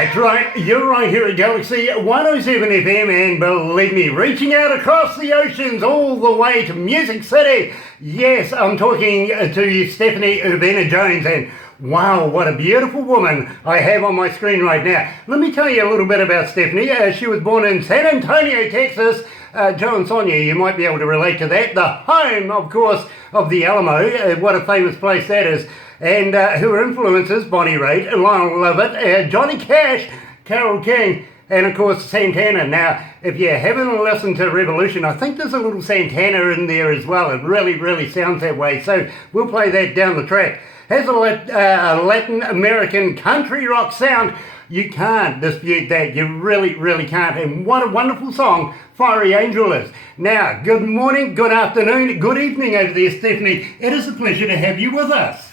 That's right, you're right here at Galaxy 107 FM, and believe me, reaching out across the oceans all the way to Music City. Yes, I'm talking to Stephanie Urbina Jones, and wow, what a beautiful woman I have on my screen right now. Let me tell you a little bit about Stephanie. She was born in San Antonio, Texas. Joe and Sonia, you might be able to relate to that. The home, of course, of the Alamo. What a famous place that is. And her influences, Bonnie Raitt, Lionel Lovett, Johnny Cash, Carole King, and of course Santana. Now, if you haven't listened to Revolution, I think there's a little Santana in there as well. It really sounds that way. So we'll play that down the track. Has a Latin American country rock sound. You can't dispute that. You really can't. And what a wonderful song Fiery Angel is. Now, good morning, good afternoon, good evening over there, Stephanie. It is a pleasure to have you with us.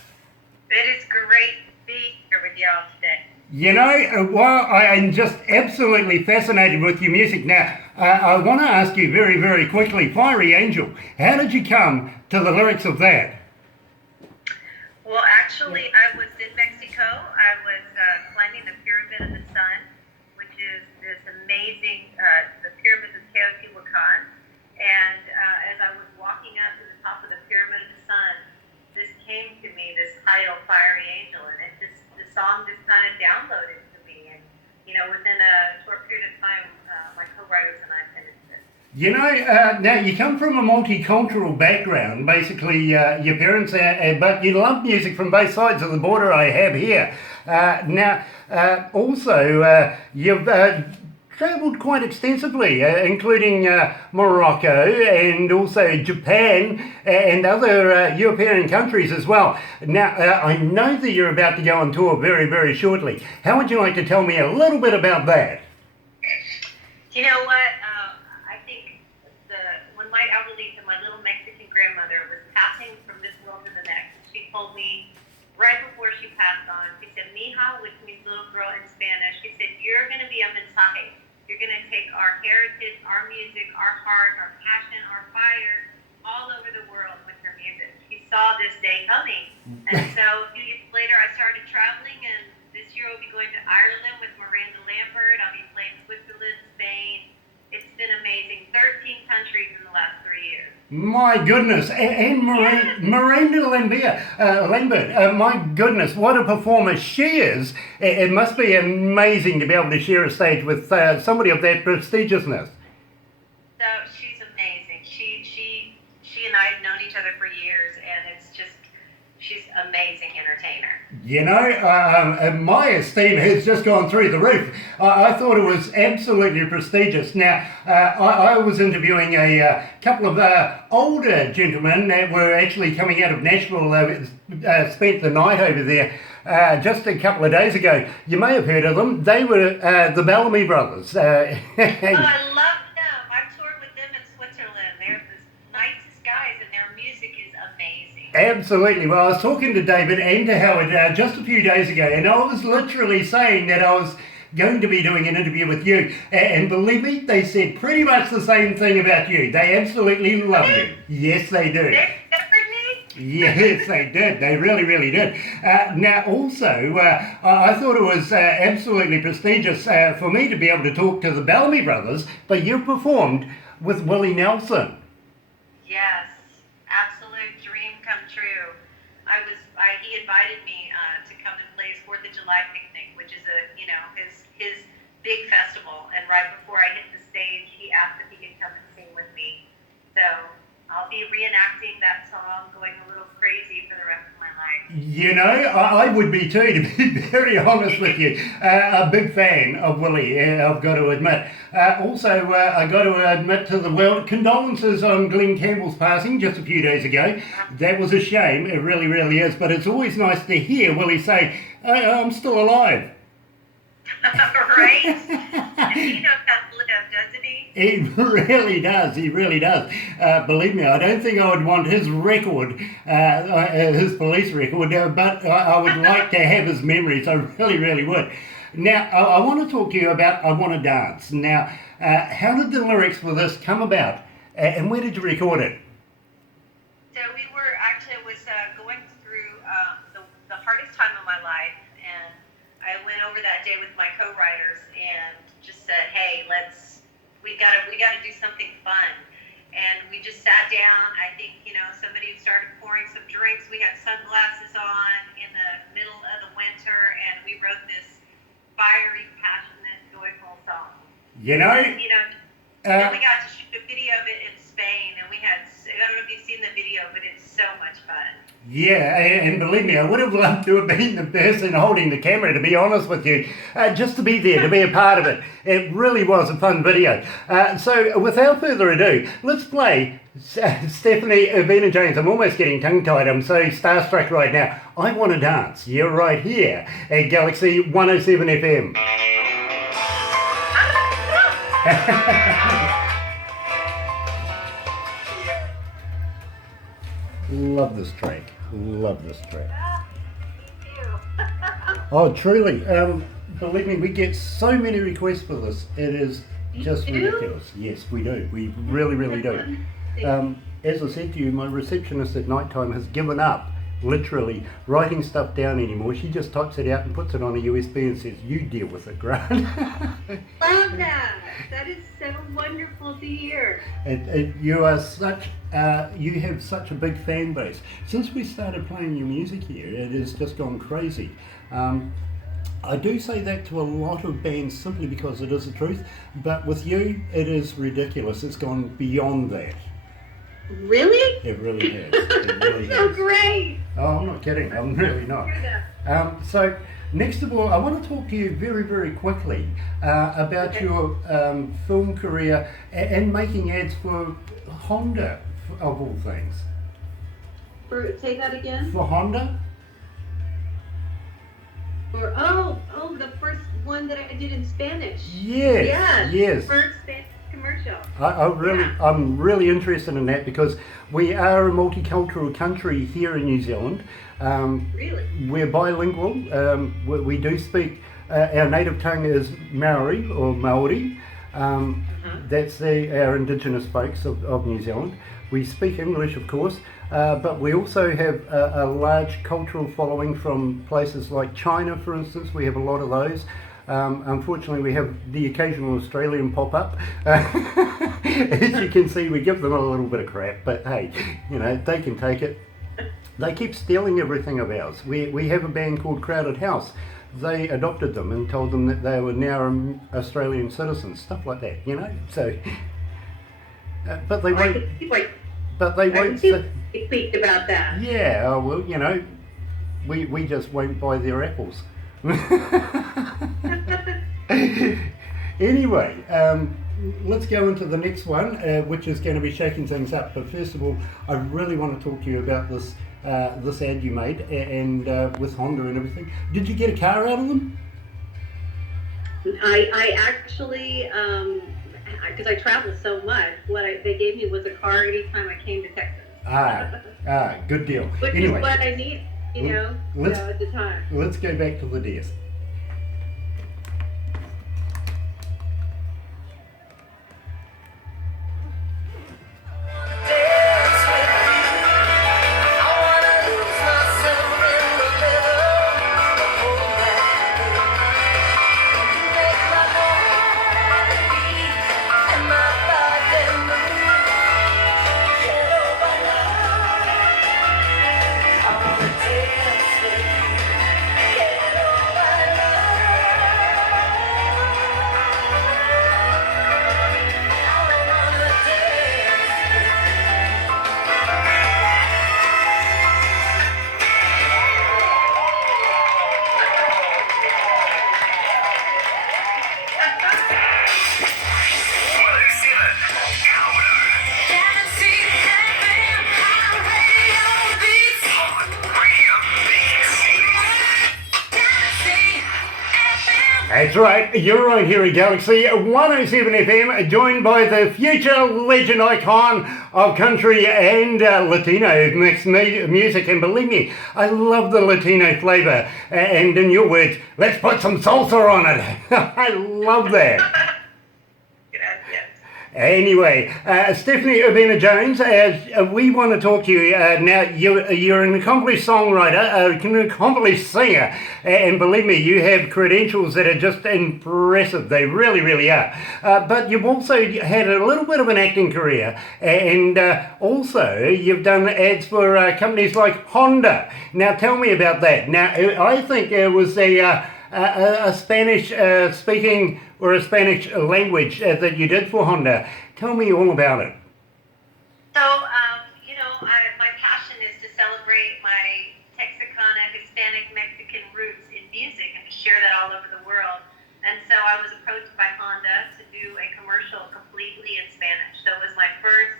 It is great to be here with y'all today. You know, well, I'm just absolutely fascinated with your music. Now, I want to ask you very quickly, Fiery Angel, how did you come to the lyrics of that? Well, actually, I was in Mexico. I was climbing the Pyramid of the Sun, which is this amazing, the Pyramid of Teotihuacan. And as I was walking up to the top of the Pyramid of the Sun, this came to me, this title, Fiery Angel, and the song just kind of downloaded to me. And, you know, within a short period of time, my co-writers and I finished it. You know, now you come from a multicultural background, basically your parents, but you love music from both sides of the border I have here. Now, also, you've travelled quite extensively, including Morocco and also Japan and other European countries as well. Now, I know that you're about to go on tour very shortly. How would you like to tell me a little bit about that? You know what? I think when my abuelita, my little Mexican grandmother, was passing from this world to the next, she told me right before she passed on, she said, "Mija," which means little girl in Spanish, she said, "You're going to be a mensaje. You're going to take our heritage, our music, our heart, our passion, our fire all over the world with your music." She saw this day coming. And so a few years later, I started traveling, and this year we'll be going to Ireland with Miranda Lambert. I'll be playing Switzerland, Spain. It's been amazing. 13 countries in the last 3 years. My goodness, and Miranda Lambert, my goodness, what a performer she is. It must be amazing to be able to share a stage with somebody of that prestigiousness. So she's amazing. She and I have known each other for years, and it's just, she's an amazing entertainer. You know, my esteem has just gone through the roof. I thought it was absolutely prestigious. Now, I was interviewing a couple of older gentlemen that were actually coming out of Nashville, spent the night over there just a couple of days ago. You may have heard of them. They were the Bellamy Brothers. Oh, I love them. I've toured with them in Switzerland. They're the nicest guys, and their music is amazing. Absolutely. Well, I was talking to David and to Howard just a few days ago, and I was literally saying that I was going to be doing an interview with you. And believe me, they said pretty much the same thing about you. They absolutely love you. Yes, they do. They discovered me? Yes, they did. They really did. Now, also, I thought it was absolutely prestigious for me to be able to talk to the Bellamy Brothers, but you performed with Willie Nelson. Yes, absolute dream come true. He invited me to come and play his 4th of July picnic, which is his big festival. And right before I hit the stage, he asked if he could come and sing with me. So I'll be reenacting that song, going a little crazy for the rest of my life. You know, I would be too, to be very honest with you. A big fan of Willie, I've got to admit. Also, I got to admit to the world, condolences on Glenn Campbell's passing just a few days ago. That was a shame, it really is. But it's always nice to hear Willie say, I'm still alive. Right? And he knows how to live, doesn't he? He really does. Believe me, I don't think I would want his record, his police record, but I would like to have his memories. I really would. Now, I want to talk to you about I Want to Dance. Now, how did the lyrics for this come about, and where did you record it? So I was going through the hardest time of my life, and I went over that day with my co-writers and just said, hey, we gotta do something fun. And we just sat down. I think, somebody started pouring some drinks. We had sunglasses on in the middle of the winter, and we wrote this fiery, passionate, joyful song. You know, then we got to shoot a video of it in Spain, and I don't know if you've seen the video, but it's so much fun. yeah, and believe me, I would have loved to have been the person holding the camera, to be honest with you, just to be there, to be a part of it. It really was a fun video. So without further ado, let's play Stephanie Urbina James. I'm almost getting tongue-tied. I'm so starstruck right now. I Want to Dance. You're right here at Galaxy 107 FM. Love this track. Love this track. Oh, truly. Believe me, we get so many requests for this. It is just ridiculous. Yes, we do. We really, really do. As I said to you, my receptionist at night time has given up literally writing stuff down anymore. She just types it out and puts it on a USB and says, you deal with it, Grant. Love that. That is so wonderful to hear. You are you have such a big fan base. Since we started playing your music here, it has just gone crazy. I do say that to a lot of bands simply because it is the truth, but with you, it is ridiculous. It's gone beyond that. Really? It really has. It really so has. Great. Oh, I'm not kidding. I'm really not. So, next of all, I want to talk to you very, very quickly about your film career and making ads for Honda, of all things. Say that again? For Honda? The first one that I did in Spanish. Yes. First Spanish commercial. I'm really interested in that because we are a multicultural country here in New Zealand. Really? We're bilingual. We do speak, our native tongue is Maori or Maori. That's our indigenous folks of New Zealand. We speak English, of course, but we also have a large cultural following from places like China, for instance. We have a lot of those. Unfortunately, we have the occasional Australian pop up. As you can see, we give them a little bit of crap, but hey, they can take it. They keep stealing everything of ours. We have a band called Crowded House. They adopted them and told them that they were now Australian citizens, stuff like that, So, but they won't. But they won't. Speak about that. Yeah. Well, we just won't buy their apples. Anyway, let's go into the next one, which is going to be shaking things up. But first of all, I really want to talk to you about this ad you made and with Honda and everything. Did you get a car out of them? I actually, because I travel so much, they gave me was a car anytime I came to Texas. Good deal. Which anyway, is what I need, at the time. Let's go back to the desk. That's right, you're right here at Galaxy 107 FM, joined by the future legend icon of country and Latino mixed music. And believe me, I love the Latino flavour. And in your words, let's put some salsa on it. I love that. Anyway, Stephanie Urbina Jones, we want to talk to you now. You're an accomplished songwriter, an accomplished singer, and believe me, you have credentials that are just impressive. They really, really are. But you've also had a little bit of an acting career, and also you've done ads for companies like Honda. Now, tell me about that. Now, I think it was a Spanish speaking or a Spanish language that you did for Honda. Tell me all about it. So, my passion is to celebrate my Texicana, Hispanic, Mexican roots in music and to share that all over the world. And so I was approached by Honda to do a commercial completely in Spanish. So it was my first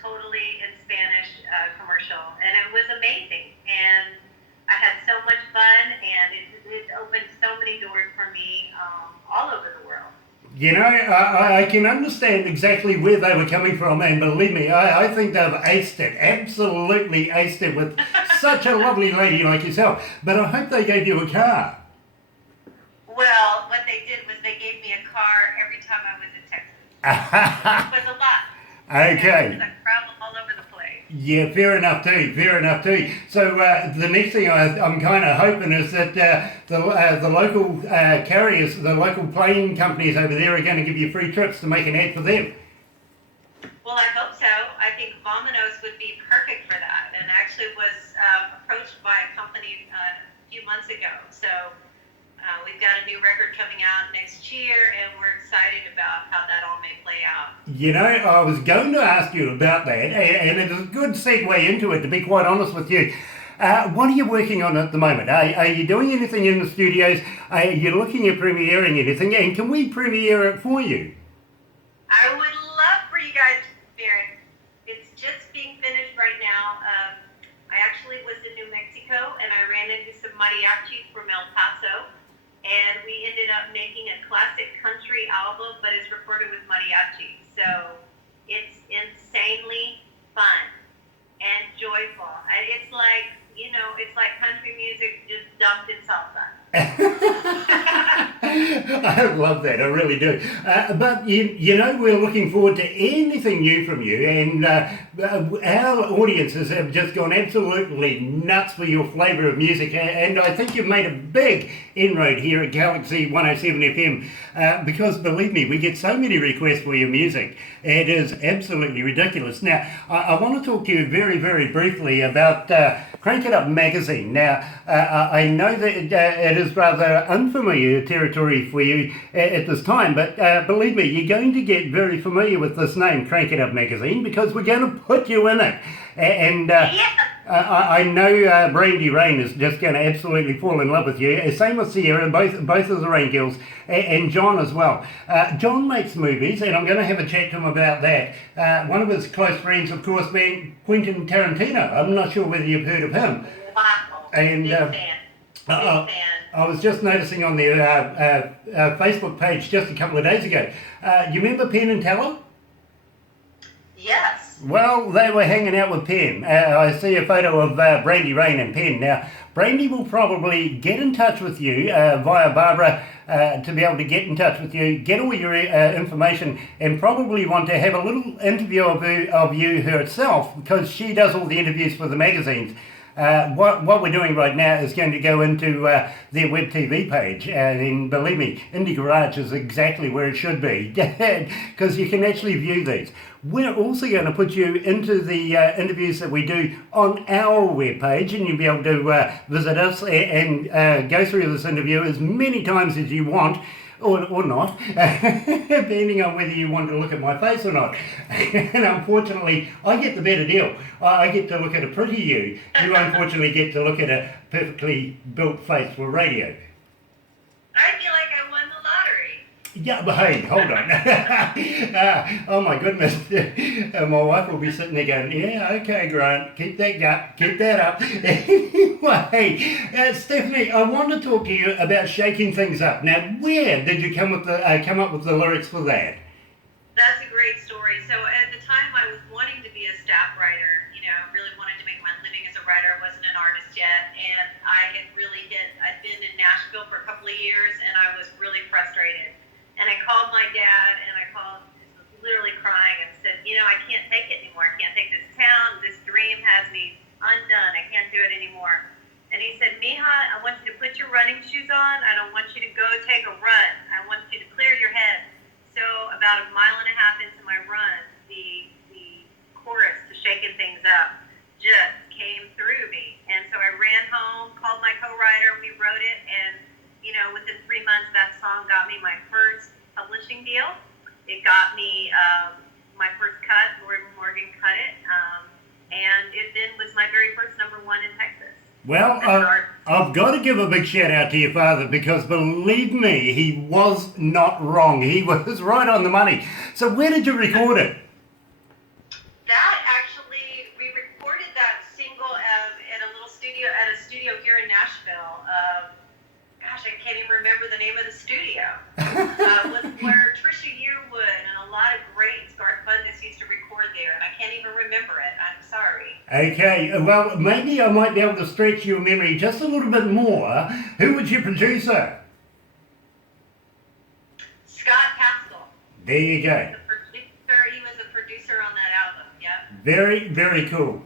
totally in Spanish commercial, and it was amazing. And I had so much fun, and it opened so many doors for me all over the world. You know, I can understand exactly where they were coming from, and believe me, I think they've aced it, absolutely aced it with such a lovely lady like yourself. But I hope they gave you a car. Well, what they did was they gave me a car every time I was in Texas. It was a lot. Okay. Because I traveled all over the place. Yeah, fair enough too. So the next thing I'm kind of hoping is that the local carriers, the local plane companies over there are going to give you free trips to make an ad for them. Well, I hope so. I think Vominos would be perfect for that, and actually was approached by a company a few months ago. So we've got a new record coming out next year, and we're excited about how that all may play out. You know, I was going to ask you about that, and it is a good segue into it, to be quite honest with you. What are you working on at the moment? Are you doing anything in the studios? Are you looking at premiering anything? And can we premiere it for you? I would love for you guys to premiere it. It's just being finished right now. I actually was in New Mexico, and I ran into some mariachis from El Paso. And we ended up making a classic country album, but it's recorded with mariachi. So it's insanely fun and joyful. And it's like, it's like country music just dumped in salsa. I love that, I really do. But we're looking forward to anything new from you, and our audiences have just gone absolutely nuts for your flavour of music, and I think you've made a big inroad here at Galaxy 107 FM, because believe me, we get so many requests for your music. It is absolutely ridiculous. Now, I want to talk to you very, very briefly about Crank It Up magazine. Now, I know that it is rather unfamiliar territory for you at this time, but believe me, you're going to get very familiar with this name, Crank It Up magazine, because we're going to put you in it. And I know Brandy Rain is just going to absolutely fall in love with you. Same with Sierra, both of the Rain girls, and John as well. John makes movies, and I'm going to have a chat to him about that. One of his close friends, of course, being Quentin Tarantino. I'm not sure whether you've heard of him. Wow. And Big fan. Big fan. I was just noticing on their Facebook page just a couple of days ago. You remember Penn and Teller? Yes. Well, they were hanging out with Penn. I see a photo of Brandy Rain and Penn. Now, Brandy will probably get in touch with you via Barbara to be able to get in touch with you, get all your information, and probably want to have a little interview of you herself, because she does all the interviews for the magazines. What we're doing right now is going to go into their web TV page, and believe me, Indie Garage is exactly where it should be, because you can actually view these. We're also going to put you into the interviews that we do on our web page, and you'll be able to visit us and go through this interview as many times as you want. Or not, depending on whether you want to look at my face or not. And unfortunately, I get the better deal. I get to look at a pretty you. You unfortunately get to look at a perfectly built face for radio. I feel like I won the lottery. Yeah, but hey, hold on. Oh my goodness. My wife will be sitting there going, yeah, okay, Grant, keep that up. Anyway, Stephanie, I want to talk to you about shaking things up. Now, where did you come up with the lyrics for that? That's a great story. So at the time I was wanting to be a staff writer, really wanted to make my living as a writer. I wasn't an artist yet, and I'd been in Nashville for a couple of years, and I was really frustrated. And I called my dad, and I literally cried running shoes on. I don't want you to go take a run. I want you to clear your head. So about a mile and a half into my run, the chorus to Shaking Things Up just came through me. And so I ran home, called my co-writer, we wrote it, and within 3 months that song got me my first publishing deal. It got me my first cut. Morgan cut it, and it then was my very first #1 in Texas. Well, I've got to give a big shout out to your father, because believe me, he was not wrong. He was right on the money. So where did you record it? That actually, we recorded that single at a studio here in Nashville. Gosh, I can't even remember the name of the studio. Where Trisha Yearwood and a lot of greats, Garth Bundus, used to record there, and I can't even remember it. I'm sorry. Okay, well, maybe I might be able to stretch your memory just a little bit more. Who was your producer? Scott Haskell. There you go. He was a producer on that album, yeah. Very, very cool.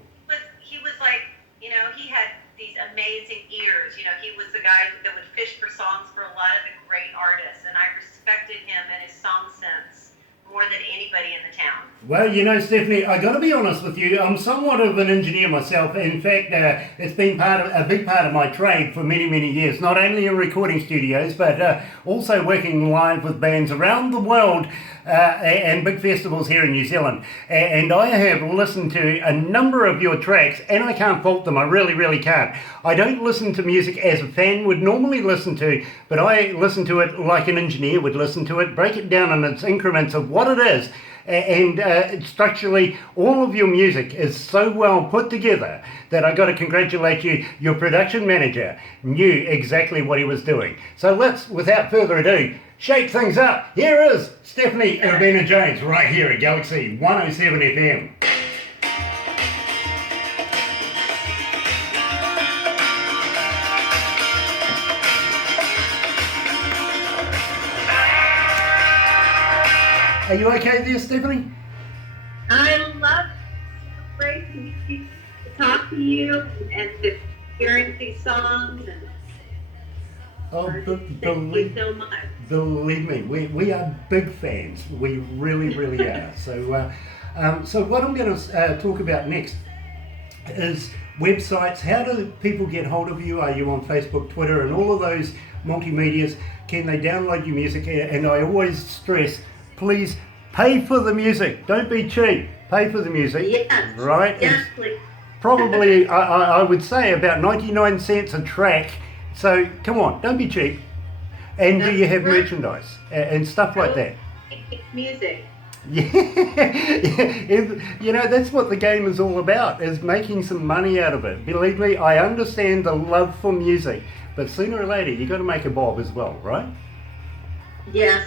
He was like, he had these amazing ears. He was the guy that would fish for songs for a lot of the great artists, and I respected him and his song sense more than anybody in the town. Well, Stephanie, I got to be honest with you. I'm somewhat of an engineer myself. In fact, it's been a big part of my trade for many, many years. Not only in recording studios, but also working live with bands around the world and big festivals here in New Zealand. And I have listened to a number of your tracks, and I can't fault them. I really, really can't. I don't listen to music as a fan would normally listen to, but I listen to it like an engineer would listen to it, break it down in its increments of what it is. And structurally, all of your music is so well put together that I got to congratulate you. Your production manager knew exactly what he was doing. So let's, without further ado, shake things up. Here is Stephanie Urbina Jones right here at Galaxy 107 FM. Are you okay there, Stephanie? I love it. It's great to talk to you and to hearing these songs. And thank you so much. Believe me, we are big fans. We really, really are. So, so what I'm going to talk about next is websites. How do people get hold of you? Are you on Facebook, Twitter, and all of those multimedias? Can they download your music? And I always stress, please pay for the music. Don't be cheap. Pay for the music. Yes. Right? Yes, please. Probably, I would say about 99 cents a track. So come on, don't be cheap. And do you have merchandise and stuff like that? Music. Yeah. That's what the game is all about, is making some money out of it. Believe me, I understand the love for music, but sooner or later you got to make a bob as well, right? Yes,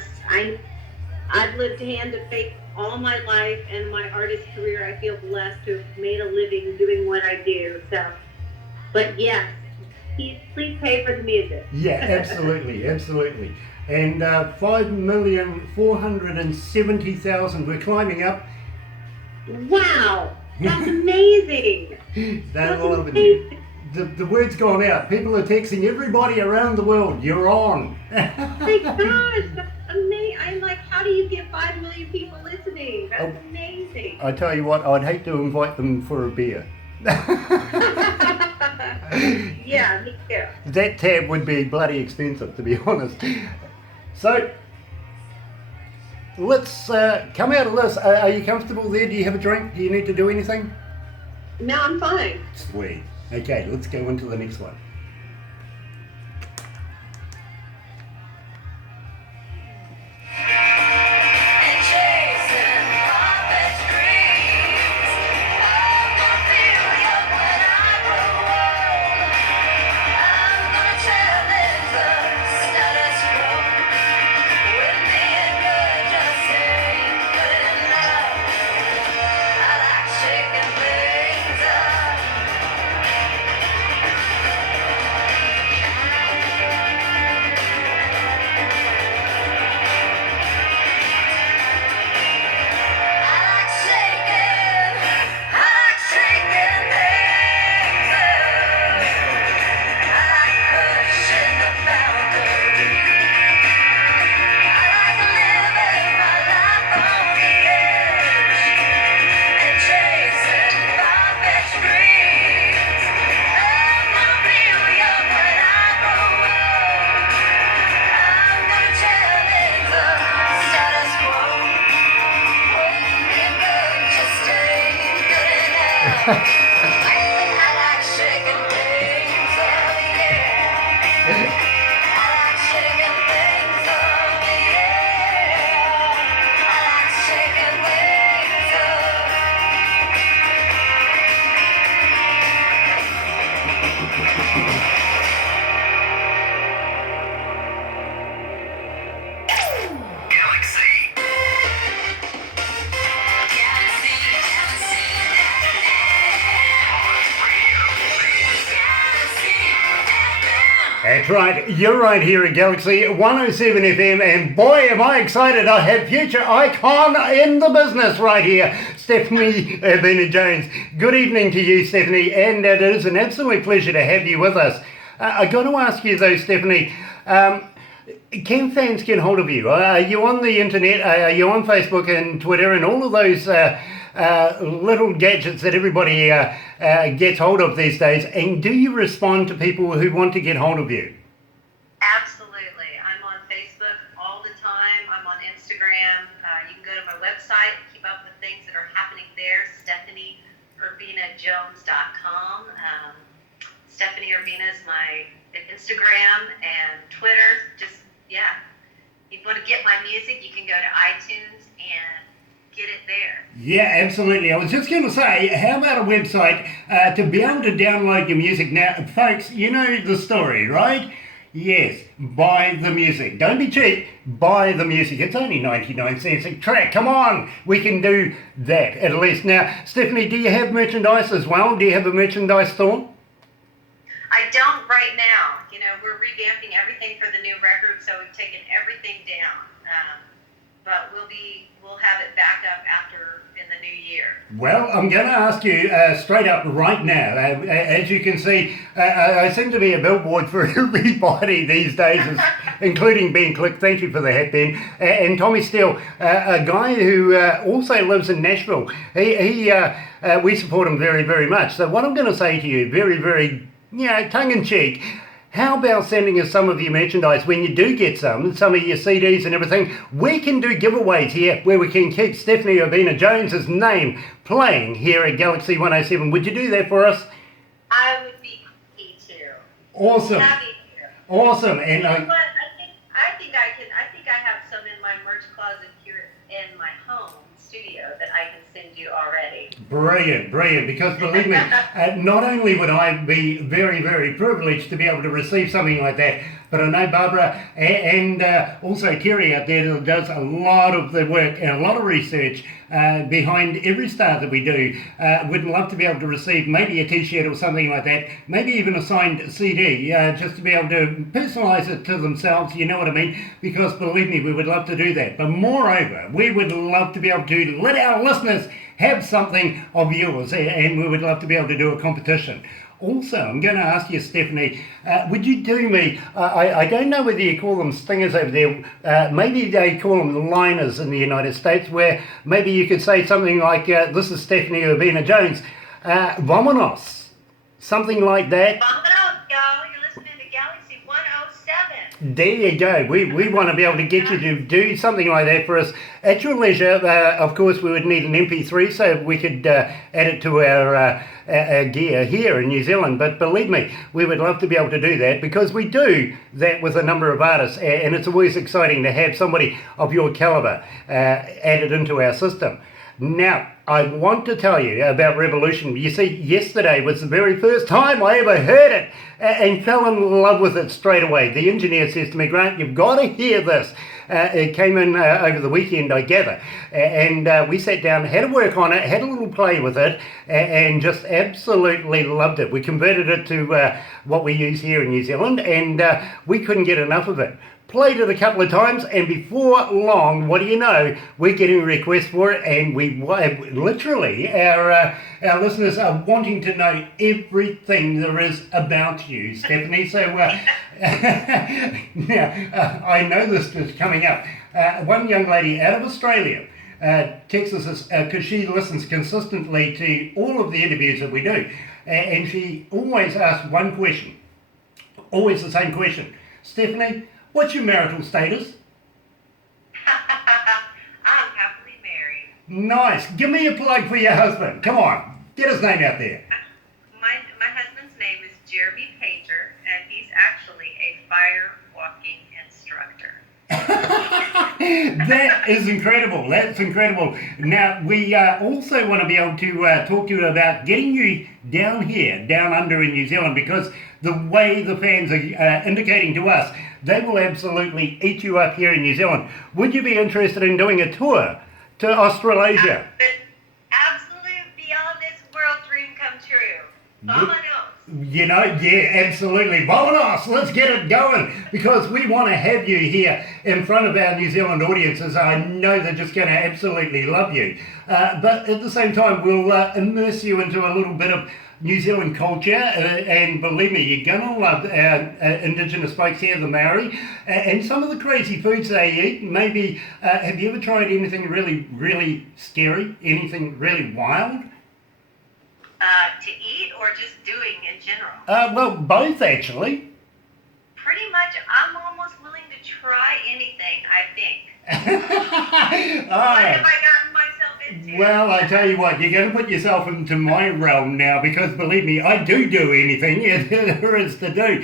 I've lived hand to face all my life, and my artist career, I feel blessed to have made a living doing what I do. So, but yes, please pay for the music. Yeah, absolutely, absolutely. And 5,470,000, we're climbing up. Wow, that's amazing. That's amazing. The word's gone out. People are texting everybody around the world, you're on. Oh my gosh, that's amazing. I'm like, how do you get 5 million people listening? That's amazing. I tell you what, I'd hate to invite them for a beer. Yeah, me too. That tab would be bloody expensive, to be honest. So, let's come out of this. Are you comfortable there? Do you have a drink? Do you need to do anything? No, I'm fine. Sweet. Okay, let's go into the next one. That's right, you're right here at Galaxy 107 FM, and boy am I excited, I have future icon in the business right here, Stephanie Urbina Jones. Good evening to you, Stephanie, and it is an absolute pleasure to have you with us. I've got to ask you though, Stephanie, can fans get hold of you? Are you on the internet? Are you on Facebook and Twitter and all of those little gadgets that everybody gets hold of these days? And do you respond to people who want to get hold of you? Absolutely. I'm on Facebook all the time. I'm on Instagram. You can go to my website and keep up with things that are happening there, StephanieUrbinaJones.com. Stephanie Urbina is my Instagram and Twitter. Just, yeah. If you want to get my music, you can go to iTunes and get it there. Yeah, absolutely. I was just going to say, how about a website to be able to download your music? Now, folks, you know the story, right? Yes, buy the music. Don't be cheap, buy the music. It's only 99 cents a track. Come on, we can do that at least. Now, Stephanie, do you have merchandise as well? Do you have a merchandise store? I don't right now. You know, we're revamping everything for the new record, so we've taken everything down. But we'll have it back up after in the new year. Well, I'm going to ask you straight up right now. As you can see, I seem to be a billboard for everybody these days, including Ben Click. Thank you for the hat, Ben. And Tommy Steele, a guy who also lives in Nashville. We support him very, very much. So what I'm going to say to you, very, very, tongue-in-cheek, how about sending us some of your merchandise when you do get some of your CDs and everything? We can do giveaways here where we can keep Stephanie Urbina Jones's name playing here at Galaxy 107. Would you do that for us? I would be happy to. Awesome. Happy to. Awesome. And you know what? I think I have some in my merch closet here in my home studio that I can send you already. Brilliant, brilliant, because believe me, not only would I be very, very privileged to be able to receive something like that, but I know Barbara and also Kerry out there that does a lot of the work and a lot of research behind every star that we do. Would love to be able to receive maybe a t-shirt or something like that, maybe even a signed CD, just to be able to personalise it to themselves, you know what I mean? Because believe me, we would love to do that. But moreover, we would love to be able to let our listeners have something of yours, and we would love to be able to do a competition. Also, I'm going to ask you, Stephanie, would you do me, I don't know whether you call them stingers over there, maybe they call them liners in the United States, where maybe you could say something like, this is Stephanie Urbina Jones, Vamonos, something like that. Vamonos, y'all, you're listening to Galaxy 107. There you go. We want to be able to get you to do something like that for us at your leisure. Of course, we would need an MP3 so we could add it to our gear here in New Zealand. But believe me, we would love to be able to do that because we do that with a number of artists. And it's always exciting to have somebody of your caliber added into our system. Now, I want to tell you about Revolution. You see, yesterday was the very first time I ever heard it and fell in love with it straight away. The engineer says to me, Grant, you've got to hear this. It came in over the weekend, I gather. And we sat down, had a work on it, had a little play with it, and just absolutely loved it. We converted it to what we use here in New Zealand, and we couldn't get enough of it. Played it a couple of times, and before long, what do you know, we're getting requests for it, and we literally, our listeners are wanting to know everything there is about you, Stephanie. So now, I know this is coming up. One young lady out of Australia texts us because she listens consistently to all of the interviews that we do, and she always asks one question, always the same question. Stephanie, what's your marital status? I'm happily married. Nice. Give me a plug for your husband. Come on. Get his name out there. My husband's name is Jeremy Pager, and he's actually a fire walking instructor. That is incredible. That's incredible. Now, we also want to be able to talk to you about getting you down here, down under in New Zealand, because the way the fans are indicating to us, they will absolutely eat you up here in New Zealand. Would you be interested in doing a tour to Australasia? Absolute beyond this world dream come true. Vámonos. You know, yeah, absolutely. Vámonos, let's get it going, because we want to have you here in front of our New Zealand audiences. I know they're just going to absolutely love you. But at the same time, we'll immerse you into a little bit of New Zealand culture, and believe me, you're going to love our Indigenous folks here, the Maori, and some of the crazy foods they eat. Maybe, have you ever tried anything really, really scary? Anything really wild? To eat or just doing in general? Well, both actually. Pretty much, I'm almost willing to try anything, I think. What have I gotten myself into? Well, I tell you what, you're going to put yourself into my realm now, because believe me, I do anything there is to do.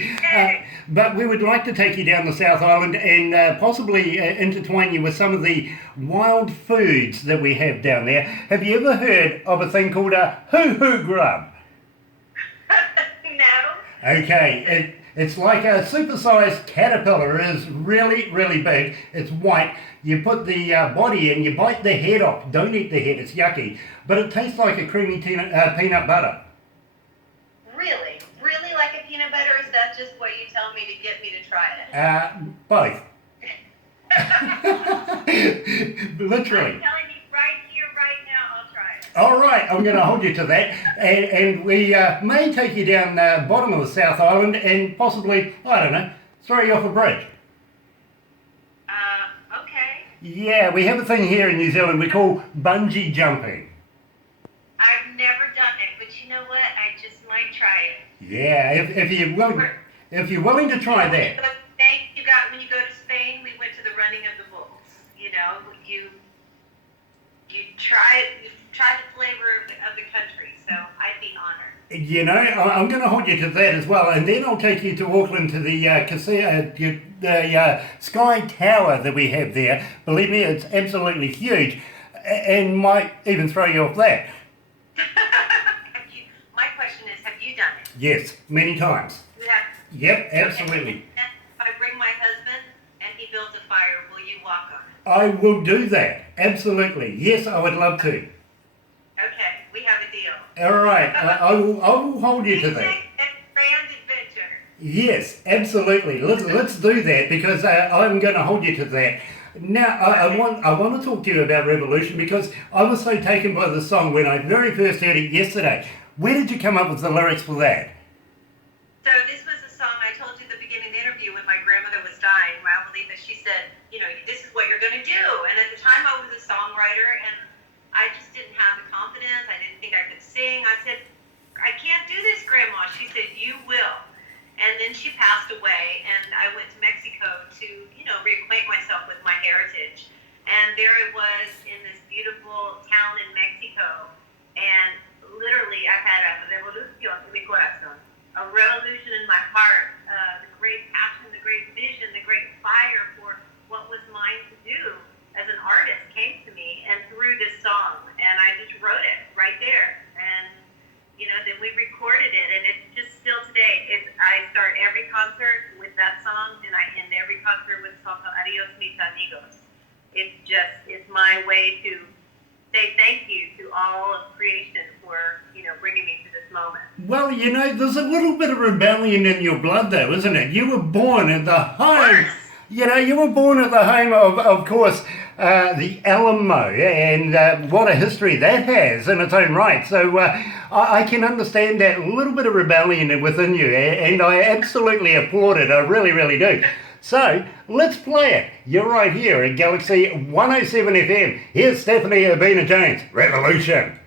But we would like to take you down the South Island and possibly intertwine you with some of the wild foods that we have down there. Have you ever heard of a thing called a hoo-hoo grub? No. Okay, it's like a supersized caterpillar. It is really, really big. It's white. You put the body in, you bite the head off. Don't eat the head, it's yucky. But it tastes like a creamy peanut butter. Really? Really like a peanut butter? Is that just what you tell me to get me to try it? Both. Literally. I'm telling you right here, right now, I'll try it. All right, I'm going to hold you to that. And we may take you down the bottom of the South Island and possibly, I don't know, throw you off a bridge. Okay. Yeah, we have a thing here in New Zealand we call bungee jumping. I've never done it, but you know what? I just might try it. Yeah, if you're willing to try that. You got when you go to Spain, we went to the running of the bulls. You know, you try it, you try the flavor of the country. So I'd be honored. You know, I'm going to hold you to that as well, and then I'll take you to Auckland to the Sky Tower that we have there. Believe me, it's absolutely huge, and might even throw you off that. My question is, have you done it? Yes, many times. You have. Yep, absolutely. Okay. If I bring my husband and he builds a fire, will you walk on it? I will do that. Absolutely. Yes, I would love to. Okay, we have a deal. All right, I will hold you to that. Grand adventure. Yes, absolutely. Let's do that, because I'm going to hold you to that. Now, I want to talk to you about Revolution, because I was so taken by the song when I very first heard it yesterday. Where did you come up with the lyrics for that? So this was a song I told you at the beginning of the interview when my grandmother was dying. I believe that she said, you know, this is what you're going to do. And at the time I was a songwriter, and I just didn't have the confidence. I didn't think I could sing. I said, I can't do this, Grandma. She said, you will. And then she passed away, and I went to Mexico to, you know, reacquaint myself with my heritage. And there it was in this beautiful town in Mexico. And literally, I had a revolución en mi corazón, a revolution in my heart, the great passion, the great vision, the great fire for what was mine to do as an artist came to me, and through this song, and I just wrote it right there, and you know, then we recorded it, and it's just still today. I start every concert with that song, and I end every concert with the song Adios mis amigos. It's my way to say thank you to all of creation for, you know, bringing me to this moment. Well, you know, there's a little bit of rebellion in your blood, though, isn't it? You were born at the home. You know, you were born at the home of course, the Alamo, and what a history that has in its own right. So I can understand that little bit of rebellion within you, and I absolutely applaud it. I really, really do. So let's play it. You're right here at Galaxy 107 FM. Here's Stephanie Urbina Jones, Revolution.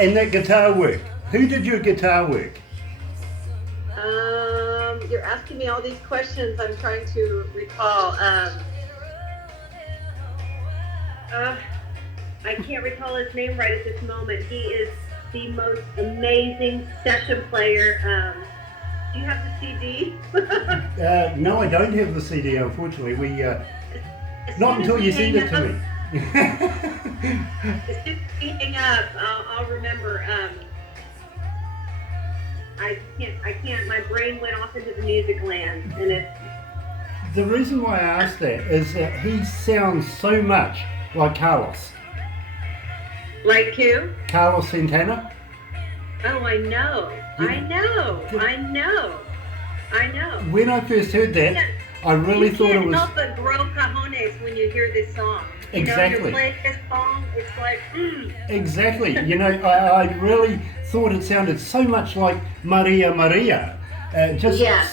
And that guitar work. Who did your guitar work? You're asking me all these questions. I'm trying to recall. I can't recall his name right at this moment. He is the most amazing session player. Do you have the CD? No, I don't have the CD, unfortunately. Not until you send it to me. As soon as we hang up, I'll remember. I can't. My brain went off into the music land, and it. The reason why I asked that is that he sounds so much like Carlos. Like who? Carlos Santana. Oh, I know. I know. When I first heard that, I really thought it was. You can't help but grow cajones when you hear this song. Exactly. You play this song, it's like, Exactly. I really thought it sounded so much like Maria Maria.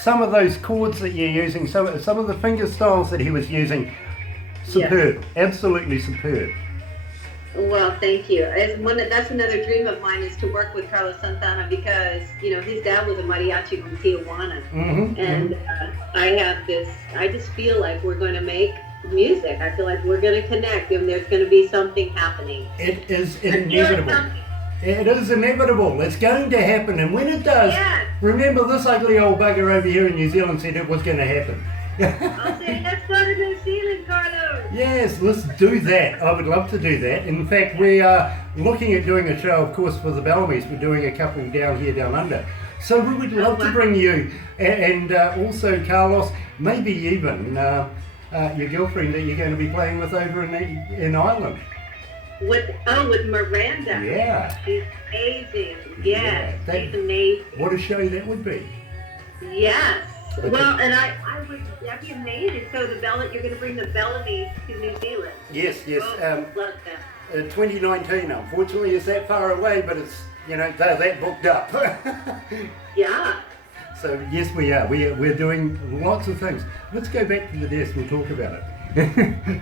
Some of those chords that you're using, some of the finger styles that he was using, superb. Absolutely superb. Well, thank you. That's another dream of mine, is to work with Carlos Santana, because his dad was a mariachi from Tijuana, and I just feel like we're going to make music. I feel like we're going to connect, and there's going to be something happening. It is inevitable. It is inevitable. It's going to happen, and when it does, remember this ugly old bugger over here in New Zealand said it was going to happen. I'll say, let's go to New Zealand, Carlos. Yes, let's do that. I would love to do that. In fact, we are looking at doing a show, of course, for the Bellamy's. We're doing a couple down here, down under. So we would love to bring you, and also Carlos, maybe even your girlfriend that you're going to be playing with over in Ireland. With Miranda. Yeah. She's amazing. Yes, she's amazing. What a show that would be. Yes. Okay. Well, and that'd be amazing. So you're going to bring the Bellamy's to New Zealand. Yes. Oh, love them. 2019, unfortunately, is that far away, but it's, they're that booked up. Yeah. So yes, we are. We're doing lots of things. Let's go back to the desk. We'll talk about it.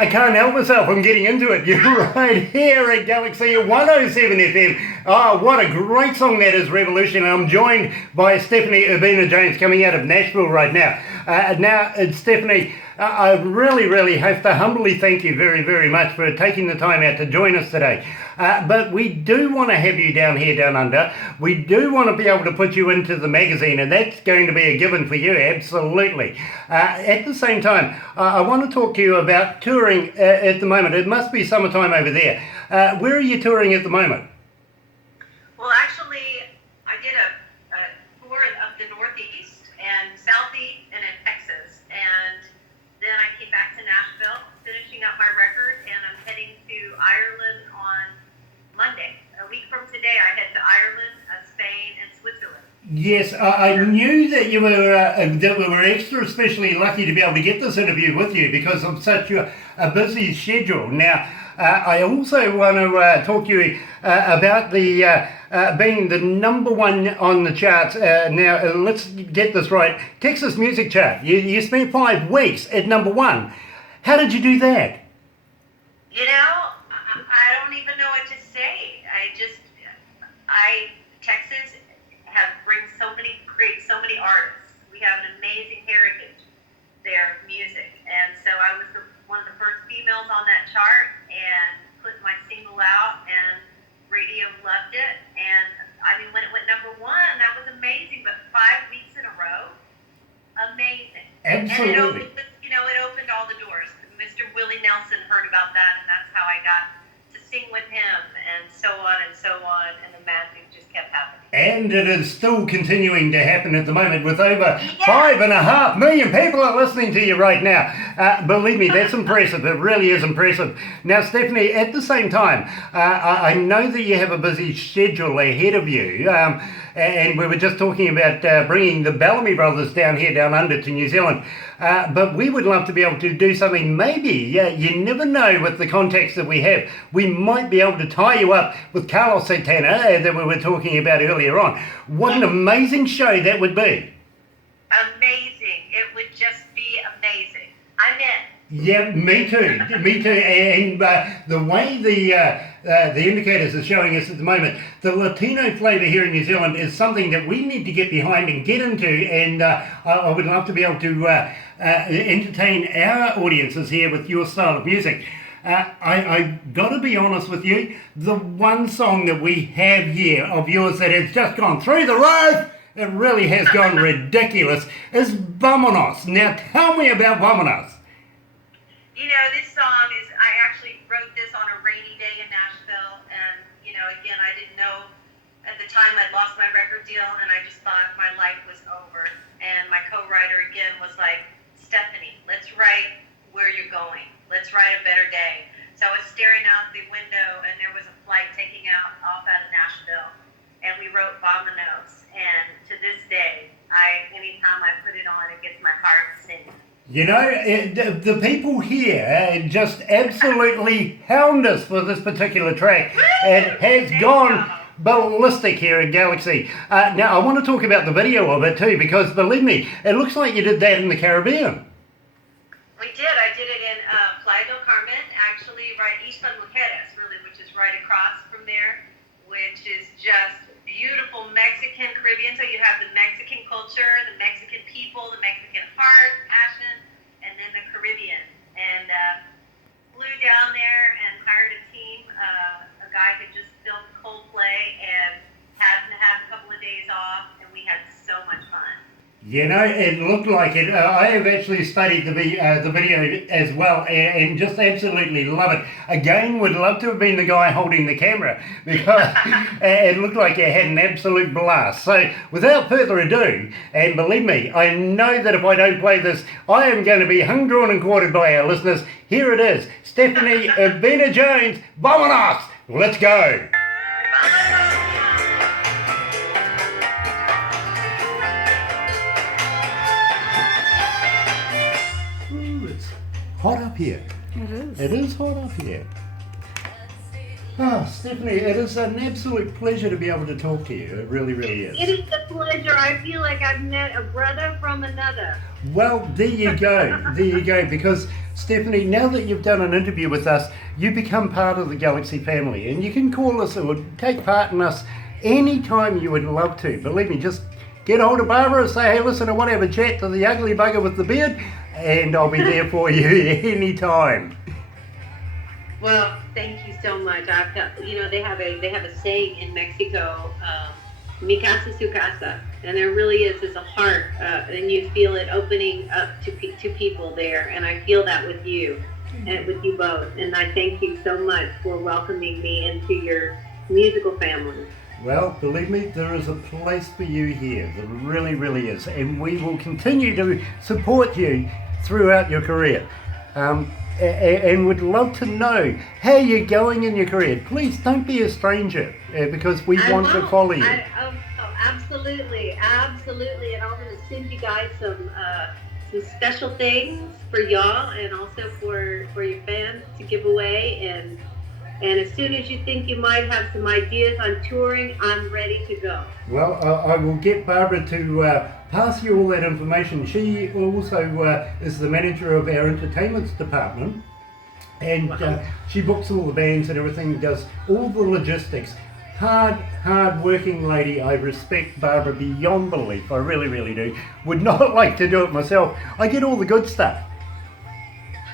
I can't help myself, I'm getting into it. You're right here at Galaxy 107 FM. Oh, what a great song that is, Revolution. I'm joined by Stephanie Urbina James, coming out of Nashville right now. Stephanie, I really have to humbly thank you very, very much for taking the time out to join us today. But we do want to have you down here, down under. We do want to be able to put you into the magazine, and that's going to be a given for you, absolutely. At the same time, I want to talk to you about touring at the moment. It must be summertime over there. Where are you touring at the moment? Well, actually, I did a tour of the Northeast and Southeast and in Texas, and then I came back to Nashville, finishing up my record, and I'm heading to Ireland on Monday. A week from today, I head to Ireland, Spain, and Switzerland. Yes, I knew that you were that we were extra especially lucky to be able to get this interview with you because of such a busy schedule. Now, I also want to talk to you about the being the number one on the charts. Now, let's get this right. Texas Music Chart. You spent 5 weeks at number one. How did you do that? I don't even know what to say. Texas creates so many artists. We have an amazing heritage there of music. And so I was one of the first females on that chart and put my single out, and radio loved it. And I mean, when it went number one, that was amazing. But 5 weeks in a row, amazing. Absolutely. And it opened all the the doors. Mr. Willie Nelson heard about that, and that's how I got to sing with him, and so on and so on, and the magic just kept happening. And it is still continuing to happen at the moment with over 5.5 million people are listening to you right now. Believe me, that's impressive. It really is impressive. Now, Stephanie, at the same time, I know that you have a busy schedule ahead of you. And we were just talking about bringing the Bellamy brothers down under to New Zealand. But we would love to be able to do something, maybe, you never know with the contacts that we have. We might be able to tie you up with Carlos Santana that we were talking about earlier on. What an amazing show that would be. Amazing. It would just be amazing. I'm in. Yeah, me too. Me too. And the way the indicators are showing us at the moment, the Latino flavour here in New Zealand is something that we need to get behind and get into. And I would love to be able to entertain our audiences here with your style of music. I've got to be honest with you, the one song that we have here of yours that has just gone through the roof, it really has gone ridiculous, is Vámonos. Now tell me about Vámonos. You know, this song is, I actually wrote this on a rainy day in Nashville, and, you know, again, I didn't know at the time I'd lost my record deal, and I just thought my life was over. And my co-writer, again, was like, Stephanie, let's write where you're going. Let's write a better day. So I was staring out the window, and there was a flight taking off out of Nashville, and we wrote Vámonos. And to this day, anytime I put it on, it gets my heart singing. You know, the people here just absolutely hound us for this particular track. It has gone ballistic here at Galaxy. Now, I want to talk about the video of it too, because believe me, it looks like you did that in the Caribbean. We did. I did it in Playa del Carmen, actually right Isla Mujeres, really, which is right across from there, which is just beautiful Mexican Caribbean. So you have the Mexican culture, the Mexican people, the Mexican heart, passion, and then the Caribbean. And flew down there and hired a team. A guy had just filmed Coldplay and had to have a couple of days off, and we had so much fun. You know, it looked like it. I have actually studied the video as well and just absolutely love it. Again, would love to have been the guy holding the camera because it looked like it had an absolute blast. So without further ado, and believe me, I know that if I don't play this, I am going to be hung, drawn and quartered by our listeners. Here it is, Stephanie Urbina Jones, Vámonos! Let's go! Hot up here. It is. It is hot up here. Oh, Stephanie, it is an absolute pleasure to be able to talk to you. It really, really is. It is a pleasure. I feel like I've met a brother from another. Well, there you go. There you go. Because, Stephanie, now that you've done an interview with us, you become part of the Galaxy family. And you can call us or take part in us anytime you would love to. Believe me, just get hold of Barbara and say, hey, listen, I want to have a chat to the ugly bugger with the beard. And I'll be there for you anytime. Well, thank you so much. You know, they have a saying in Mexico, "Mi casa su casa," and there really is a heart, and you feel it opening up to people there. And I feel that with you, and with you both. And I thank you so much for welcoming me into your musical family. Well, believe me, there is a place for you here. There really, really is. And we will continue to support you throughout your career. And would love to know how you're going in your career. Please don't be a stranger because we want to follow you. Absolutely. And I'm going to send you guys some special things for y'all and also for your fans to give away. And as soon as you think you might have some ideas on touring, I'm ready to go. Well, I will get Barbara to pass you all that information. She also is the manager of our entertainments department. And she books all the bands and everything, does all the logistics. Hard working lady. I respect Barbara beyond belief. I really, really do. Would not like to do it myself. I get all the good stuff.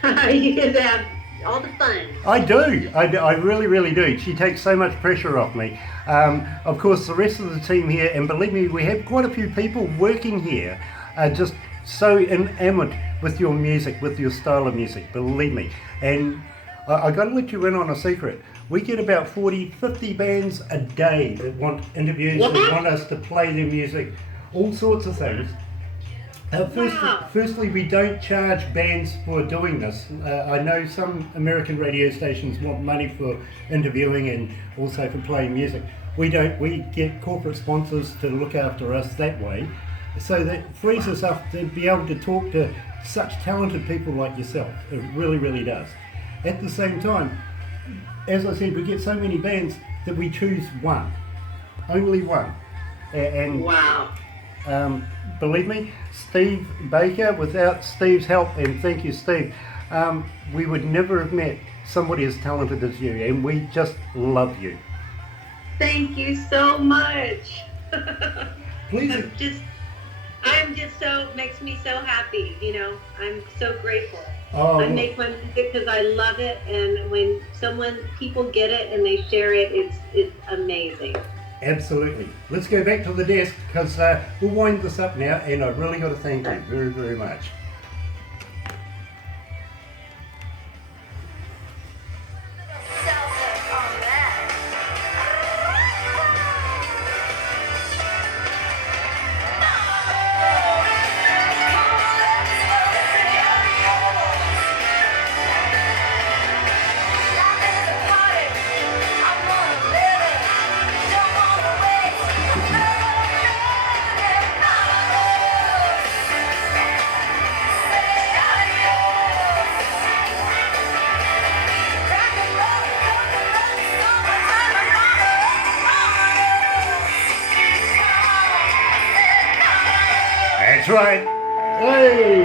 You get that. All the fun. I do. I really, really do. She takes so much pressure off me. Of course, the rest of the team here, and believe me, we have quite a few people working here, are just so enamored with your music, with your style of music, believe me. And I got to let you in on a secret. We get about 40, 50 bands a day that want interviews, that want us to play their music, all sorts of things. Firstly, we don't charge bands for doing this. I know some American radio stations want money for interviewing and also for playing music. We don't. We get corporate sponsors to look after us that way. So that frees us up to be able to talk to such talented people like yourself. It really, really does. At the same time, as I said, we get so many bands that we choose one. Only one. And Wow. Believe me, Steve Baker, without Steve's help, and thank you, Steve, we would never have met somebody as talented as you, and we just love you. Thank you so much. Please. I'm just so, makes me so happy, you know. I'm so grateful. Oh, I make my music because I love it, and when people get it and they share it, it's amazing. absolutely. Let's go back to the desk because we'll wind this up now, and I really got to thank you very, very much. That's right. Hey!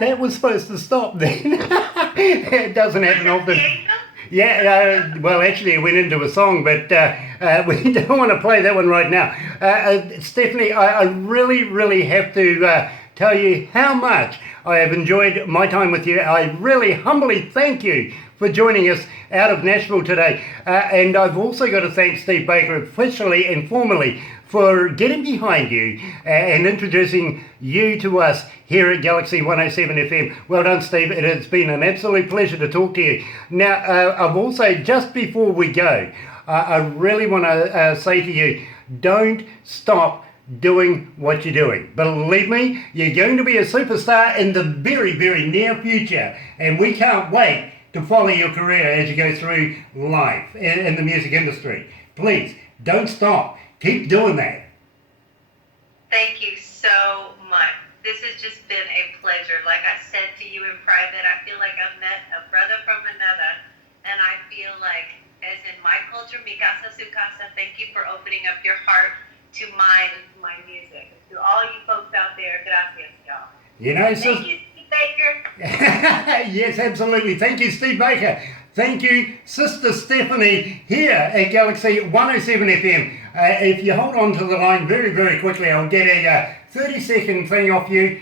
That was supposed to stop then. It doesn't happen often. Yeah, well, actually, it went into a song, but we don't want to play that one right now. Stephanie, I really, really have to tell you how much I have enjoyed my time with you. I really humbly thank you for joining us out of Nashville today. And I've also got to thank Steve Baker officially and formally for getting behind you and introducing you to us here at Galaxy 107 FM. Well done, Steve. It has been an absolute pleasure to talk to you. Now, I've also, just before we go, I really want to say to you, don't stop doing what you're doing. Believe me, you're going to be a superstar in the very, very near future. And we can't wait to follow your career as you go through life in the music industry. Please, don't stop. Keep doing that. Thank you so much. This has just been a pleasure. Like I said to you in private, I feel like I've met a brother from another. And I feel like, as in my culture, mi casa, su casa, thank you for opening up your heart to mine and to my music. To all you folks out there, gracias, y'all. You know, Thank you, Steve Baker. Yes, absolutely. Thank you, Steve Baker. Thank you, Sister Stephanie, here at Galaxy 107 FM. If you hold on to the line very, very quickly, I'll get a 30-second thing off you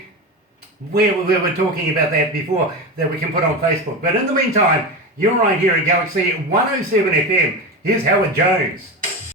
where we were talking about that before that we can put on Facebook. But in the meantime, you're right here at Galaxy 107 FM. Here's Howard Jones.